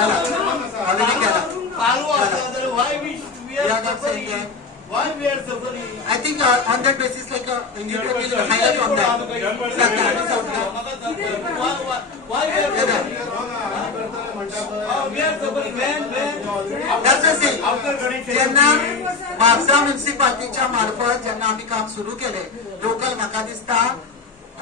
already केला. Why we are suffering? I think on that basis, like immediately we will highlight on that. Why we are suffering? We are suffering when? That's the thing. ज्यांना म्हापसा म्युनिसिपालिटीच्या मार्फत जेन्ना आम्ही काम सुरू केले, local म्हाका दिसता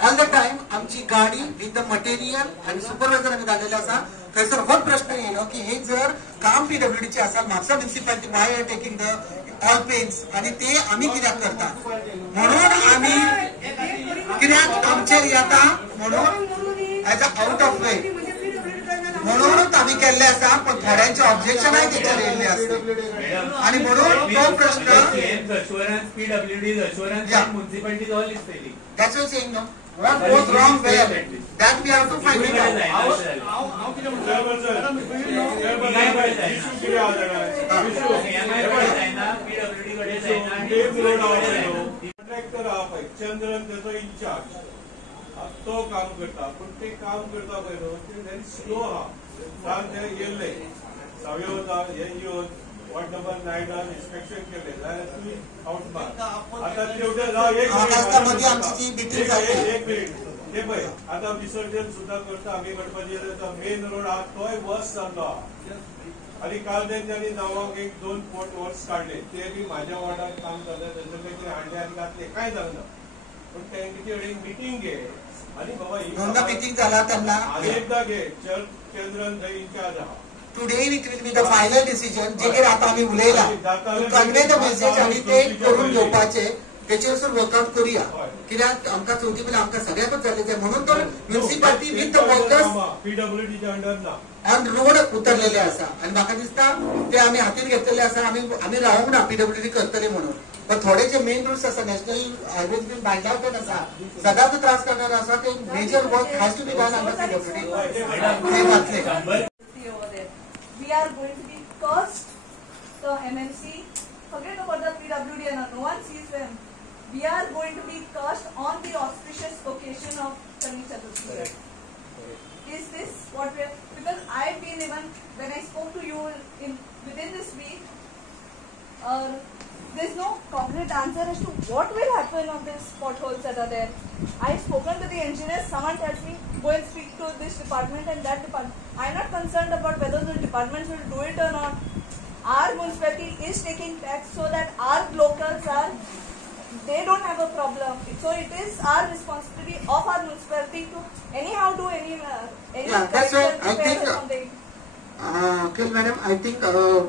ऑल द टाइम आमची गाडी विथ द मटेरियल आणि सुपरवायझर आम्ही धाडलेले आसा. थंयसर होच प्रश्न येयलो की हे जर काम पीडब्ल्यूडीचे आसा, Mapusa municipality why are taking the all pains आणि ते आम्ही कित्याक करता म्हणून आम्ही कित्याक आमचेर येता म्हणून एज अ आउट ऑफ वे म्हणूनच आम्ही केल्ले आसा. पण थोड्यांचे ऑब्जेक्शनय तेचेर येयल्ले आसता आणि म्हणून तो प्रश्न That's what I'm saying, no? What goes wrong where? That we have to find it out. Chandran त्याचा इंचार्ज तो काम करता पण ते काम करता पळय ते स्लो आहा. सांग ते येयले सगळे वता हे येवन वॉर्ड नंबर 9 इन्स्पेक्शन केले जाल्यार तुम्ही आउट मार. आता तेवढे एक मिनिट हे पळय आता विसर्जन सुद्धा करता आम्ही गणपती मेन रोड आहा तोय बस जाल्लो आणि काल त्यांनी नावाक 1-2 पोर्ट वर्स काढले ते बी माझ्या वॉर्डात काम करतात त्यांचं काहीतरी हाडले आणि घातले काय झालं ना पण त्यांची कडेन मिटींग घे आणि बाबा मिटींग झाला त्यांना एकदा घे केंद्रान थंय इंचार्ज आहा. Today it will be the final decision. जेकर आता आम्ही उलयला कन्वे द मेसेज आणि ते करून घेवपाचे त्याचेर वर्कआउट करूया. कित्याक आमकां चवथी वेळा आमकां सगळ्याकच जाल्ले जाय म्हणून तर म्युनिसिपालिटी विथ द वर्कर्स पीडब्ल्यूडीच्या अंडर ना ऑन रोड उतरलेले आसा आणि म्हाका दिसता ते आम्ही हातीन घेतलेले आसा. आम्ही रावूंक ना पीडब्ल्यूडी करतले म्हणून. पण थोडे जे मेन रूट्स आसा national highways been by out आसा सदांच त्रास करणारे आसा ते major work has to be done under PWD. ते घातले. We are going to be cursed. The MMC, forget about the PWD and no one sees them. We are going to be cursed on the auspicious occasion of Kani Chaturthi. Is this what we are? Because I've been even when I spoke to you within this week, there's no concrete answer as to what will happen on these potholes that are there. I've spoken to the engineers. Someone tells me go and speak to this department and that department. I'm not concerned about whether the departments will do it or not. Our municipality is taking tax so that our locals they don't have a problem. So it is our responsibility of our municipality to anyhow do any that's right. I think Kill madam, I think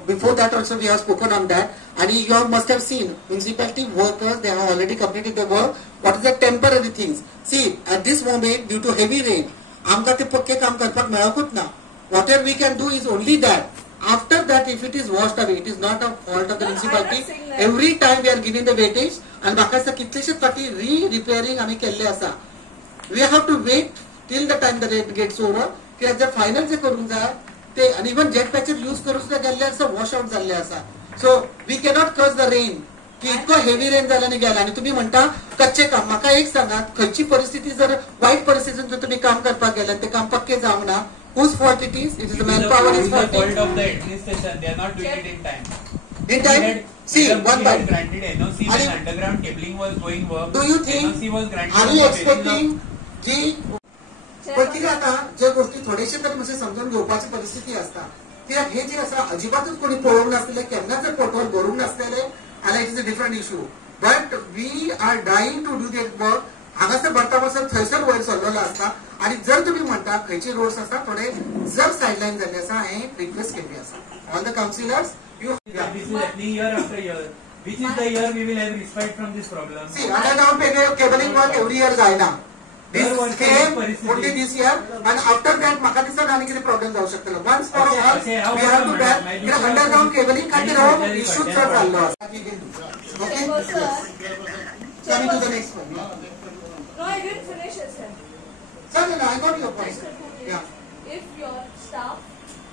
before that also we have spoken on that and you must have seen municipality workers, they have already completed the work. What is the temporary things? See, at this moment due to heavy rain आमका ते पक्के काम करपाक मेळकूच ना. Whatever we can do is only that. After that, if it is washed away, it is not a fault of the municipality. Every time we are giving the weightage and म्हाका दिसता कितलेशेच फाटी रिपेअरिंग आम्ही केल्ले आसा. We have to wait till the time the rain gets over. कित्याक जर final जे करूंक जाय ते आणि इवन जेट पॅचेस यूज करून सुद्धा गेल्ले आसा वॉश आउट जाल्ले आसा. सो वी कॅनॉट कर्स द रेन की इतको हेवी रेन जाल्याने गेला आणि तुम्ही म्हणता कच्चे काम. म्हाका एक सांगात खंयची परिस्थिती जर वाईट परिस्थितीत जर तुम्ही काम करपाक गेले ते काम पक्के जावंक ना. Whose fault it is? It is the manpower is fault. Fault of the administration. They are not doing it in time. In time? See, one by granted NOC when underground cabling was going work. Do you think? NOC was granted. Are you expecting की पण किती आता ज्या गोष्टी थोडेशे तरी म्हणजे समजून घेवपाची परिस्थिती असता कित्याक हे जे आसा अजिबातच कोणी पळोवंक नासलेले केन्नाच पोर्टल भरूंक नासलेले and it is a different issue. But we are dying to do that work. हांगासर भरता थंयसर वयर सरलेलो आसता आणि जर तुम्ही म्हणता खंयचे रोड्स आसा थोडे जर सायडलाईन झाले आसा हांवें रिक्वेस्ट केल्ली आसा all the counsellors you this is happening year after year. Which is the year we will have respite from this problem? See, underground cabling work every year जायना. This came only this year and after that म्हाका दिसता आनी कितें problem जावं शकतलो. Once for all we have to bear underground cabling खातीर हो issue चड जाल्लो आसा. Okay? Coming to the next one. No, I didn't finish it, sir. No, I got your point. Yeah. If your staff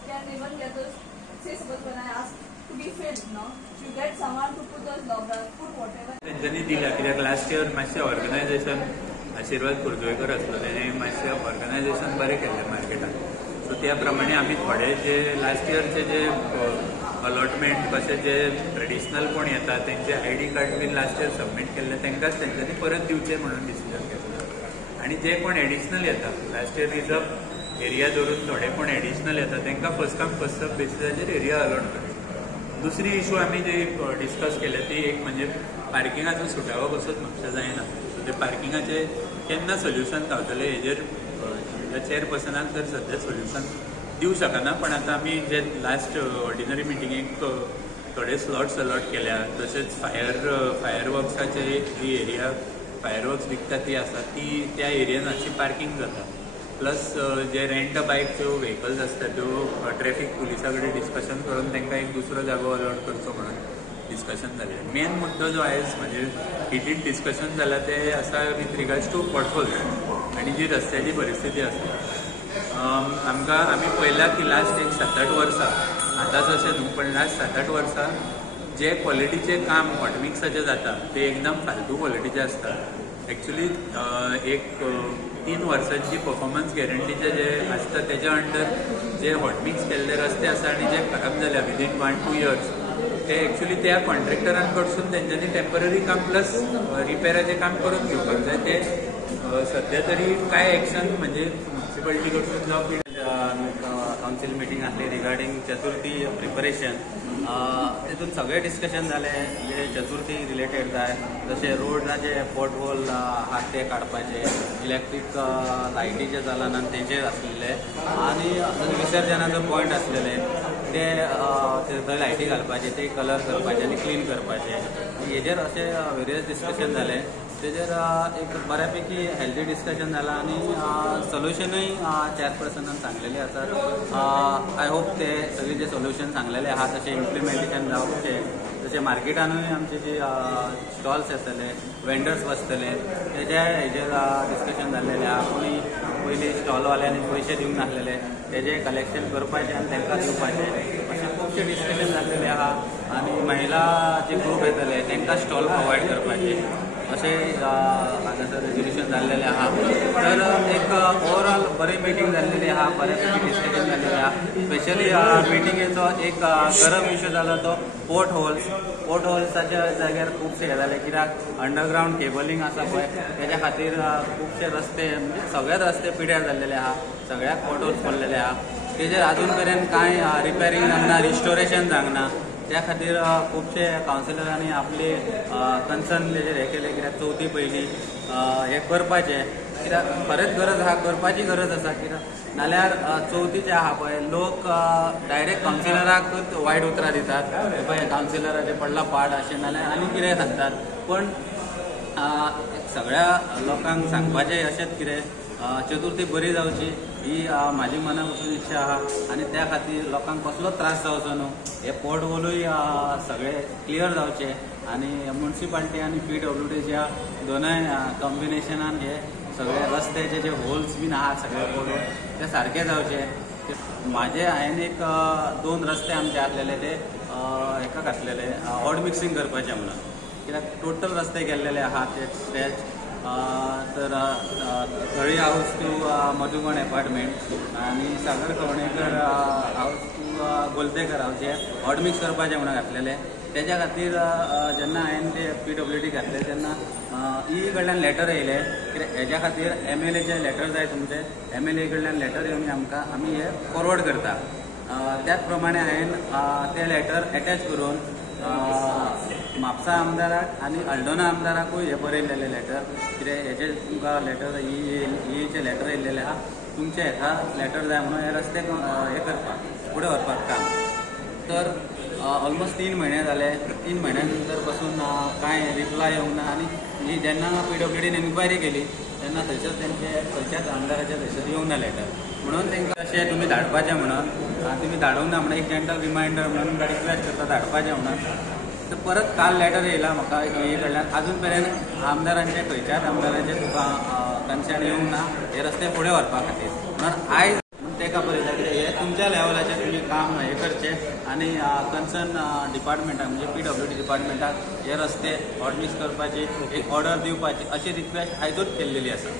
can even get us, say suppose when I ask to be filled, no, you get someone to put those loggers, put whatever. त्यांनी दिला कित्याक last year मातशें organisation आशिर्वाद कुर्जोयकर आसलो तेणे मातशें organisation बरें केल्लें मार्केटान. सो त्या प्रमाणे आमी थोडे जे लास्ट इयरचे जे अलॉटमेंट कशें जे ट्रेडिशनल कोण येता तेंचे ID card been last year submit केल्ले तांकांच तेंच्यांनी परत दिवचे म्हणून डिसिजन घेतला. आनी जे कोण एडिशनल येता लास्ट इयर रिजर्व एरिया धरून थोडे कोण एडिशनल येता तांकां first come first serve बेसिसाचेर area allot करता. दुसरी इशू आमी जी डिस्कस केले ती एक म्हणजे पार्किंगाचो सुटावो कसोच म्हापशा जायना. सो ते पार्किंगाचे केन्ना सोल्युशन गावतले हेजेर चेअरपर्सनाक तर सध्या सोल्युशन दिवं शकना. पण आता आमी जे लास्ट ऑर्डिनरी मिटिंगेक थोडे स्लॉट्स अलॉट केल्या. तशेंच फायर वर्क्साचे जी एरिया फायर वर्क्स विकता ती आसा ती त्या एरियान अशी पार्किंग जाता. प्लस जे रेंट बायकच्यो व्हेकल्स आसता त्यो ट्रॅफिक पुलिसा कडेन डिस्कशन करून तांकां एक दुसरो जागो अलॉट करचो म्हणून डिस्कशन जालें. मेन मुद्दो जो आयज म्हणजे हिटीड डिस्कशन जाला ते आसा विथ रिगार्ड्स टू पॉटहोल्स आनी जी रस्त्याची परिस्थिती आसा. आमी पळयलां की लास्ट एक 7-8 वर्सां आतांच अशें न्हू पण लास्ट 7-8 वर्सां जे क्वॉलिटीचे काम हॉटमिक्साचें जाता ते एकदम फालतू क्वॉलिटीचे आसता. एक्चुली एक 3 वर्सांची परफॉर्मन्स गॅरंटीचे जे आसता तेज्या अंडर जे हॉटमिक्स केल्ले रस्ते आसा आनी जे खराब जाल्या विदीन 1-2 इयर्स ते एक्चुली त्या कॉन्ट्रॅक्टरां कडसून तेंच्यांनी टेम्पररी काम प्लस रिपेराचें काम करून घेवपाक जाय. ते सध्या तरी काय एक्शन म्हणजे म्युन्सिपालिटी कडसून जावपी कावन्सील मिटींग आसली रिगार्डींग चतुर्थी प्रिपरेशन. तितून सगळे डिस्कशन जाले जे चतुर्थी रिलेटेड जाय जशे रोडाचे पोर्ट होल आहात ते काडपाचे, इलेक्ट्रीक लायटी जे चलना तेंचेर आसलेले आनी विसर्जनाचो पॉयंट आसलेले ते थंय लायटी घालपाचे ते कलर करपाचे आनी क्लीन करपाचे. हेजेर अशे वेरियस डिस्कशन जाले. तेजेर एक बऱ्यापैकी हेल्दी डिस्कशन जाला आनी सोल्युशनूय चेअरपर्सनान सांगलेले आसात. आय होप ते सगळे जे सोल्युशन सांगलेले आहात तशें इम्प्लिमेंटेशन जावचे. जशें मार्केटानूय आमचे जे स्टॉल्स येतले वेंडर्स बसतले तेजे हेजेर डिस्कशन जाल्लेलें आहा. कोणी पयलीं स्टॉलवाल्यांनी पयशे दिवंक नासलेले तेजे कलेक्शन करपाचें आनी तांकां दिवपाचें अशें खुबशे डिस्कशन जाल्लेलें आहा. आनी महिला जे ग्रूप येतले तांकां स्टॉल प्रोवायड करपाचे अशें हांगासर रेजोल्युशन जाल्लेलें आहा. तर एक ओवरऑल बरी मिटींग जाल्लेली आहा. बऱ्यापैकी डिस्कशन जाल्लेलें आहा. स्पेशली मिटिंगेचो एक गरम इशू जालो तो पोर्ट होल्साच्या जाग्यार खुबशे हे जाले कित्याक अंडरग्रावंड केबलिंग आसा पळय तेज्या खातीर खुबशे रस्ते म्हणजे सगळेच रस्ते पिड्यार जाल्लेले आहा. सगळ्याक पोर्ट होल्स पडलेले आहा. तेजेर अजून पर्यंत कांय रिपेरिंग जावना, रिस्टोरेशन जावना. त्या खातीर खुबशे कावन्सिलरांनी आपले कन्सर्न तेजेर हे केले कित्याक चवथी पयलीं हे करपाचें कित्याक खरेंच गरज आहा करपाची गरज आसा. कित्याक नाल्यार चवथीचे आहा पळय लोक डायरेक्ट कावन्सिलराकूच वायट उतरां दितात पळय कावन्सिलराचे पडला पाड अशें नाल्यार आनी कितें सांगतात. पण सगळ्या लोकांक सांगपाचें अशेंच कितें चतुर्थी बरी जावची ही म्हाजी मना पासून इच्छा आहा. आनी त्या खातीर लोकांक कसलोच त्रास जावचो न्हू. हे पोर्ट होलूय सगळे क्लियर जावचे आनी म्युन्सिपालिटी आनी PWDच्या दोनूय कॉम्बिनेशनान हे सगळे रस्त्याचे जे होल्स बीन आहा सगळे पोर्ट होल ते सारके जावचे. हांवें एक 2 रस्ते आमचे आसलेले ते हेका घातलेले ऑड मिक्सिंग करपाचें म्हणून कित्याक टोटल रस्ते गेल्लेले आहा ते स्ट्रेच. तर थळी हाऊस टू मधुगण अपार्टमेंट आनी सागर कवणेकर हाऊस टू गोलतेकर हाऊस हे ऑड मिक्स करपाचें म्हणून घातलेले. तेज्या खातीर जेन्ना हांवें ते PWD घातले तेन्ना ई कडल्यान लेटर येयले कित्याक हेज्या खातीर MLAचे लेटर जाय तुमचे. MLA कडल्यान लेटर येवन आमी हे फॉरवर्ड करता. त्याच प्रमाणे हांवें ते लेटर एटॅच करून म्हापसा आमदाराक आनी हल्दोना आमदाराकूय हे बरयलेले लेटर कित्याक हेजे तुमकां लेटर ईचे लेटर येयल्लेले आहा तुमचे हेका लेटर जाय म्हणून हे रस्ते हे करपाक फुडें व्हरपाक काम. तर ऑलमोस्ट 3 म्हयने जाले. 3 म्हयन्या नंतर पासून कांय रिप्लाय येवंक ना. आनी ही जेन्ना PWDन इन्क्वायरी केली तेन्ना थंयसर तेंचे खंयच्याच आमदाराचे थंयसर येवंक ना लेटर म्हणून तांकां अशें तुमी धाडपाचें म्हणून तुमी धाडूंक ना म्हणून एक जेंटल रिमायंडर म्हणून रिक्वेस्ट करता धाडपाचें म्हणून. तर परत काल लेटर येयला म्हाका हे कडल्यान अजून पर्यंत आमदारांचे खंयच्याच आमदारांचे तुका कन्सर्न येवंक ना हे रस्ते फुडें व्हरपा खातीर. म्हणून आयज तेका बरयता कित्याक हे तुमच्या लेवलाचेर तुमी काम हे करचें आनी कन्सर्न डिपार्टमेंटाक म्हणजे PWD डिपार्टमेंटाक हे रस्ते ऑड मिक्स करपाची एक ऑर्डर दिवपाची अशी रिक्वेस्ट आयजूच केल्लेली आसा.